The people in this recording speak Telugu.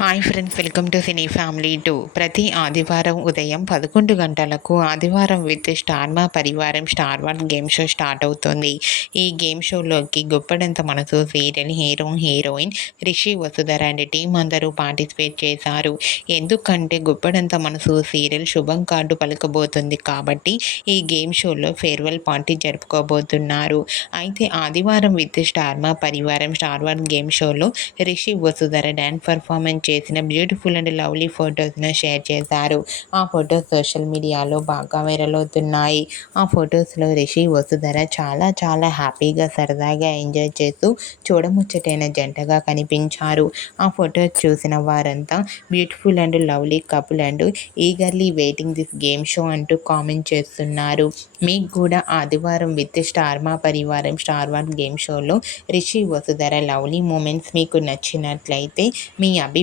Hi friends welcome to cine family two. ప్రతి ఆదివారం ఉదయం పదకొండు గంటలకు ఆదివారం with star Maa Parivaram star ward game show start అవుతుంది. ఈ game షోలోకి Guppedantha Manasu serial hero heroine Rishi Vasudhara and team అందరూ పార్టిసిపేట్ చేశారు. ఎందుకంటే గొప్పడంత మనసు సీరియల్ శుభం కార్డు పలకబోతుంది కాబట్టి ఈ గేమ్ షోలో ఫేర్వెల్ పార్టీ జరుపుకోబోతున్నారు. అయితే ఆదివారం with star Maa Parivaram star ward game షోలో రిషి వసుధర డ్యాన్స్ పర్ఫార్మెన్స్ చేసిన బ్యూటిఫుల్ అండ్ లవ్లీ ఫొటోస్ను షేర్ చేశారు. ఆ ఫొటోస్ సోషల్ మీడియాలో బాగా వైరల్ అవుతున్నాయి. ఆ ఫొటోస్లో రిషి వసుధర చాలా చాలా హ్యాపీగా సరదాగా ఎంజాయ్ చేస్తూ చూడముచ్చటైన జంటగా కనిపించారు. ఆ ఫొటోస్ చూసిన వారంతా beautiful and lovely couple and eagerly waiting this game show అంటూ కామెంట్ చేస్తున్నారు. మీకు కూడా ఆదివారం with star Maa Parivaram star one game షోలో రిషి వసుధర లవ్లీ మూమెంట్స్ మీకు నచ్చినట్లయితే మీ అభి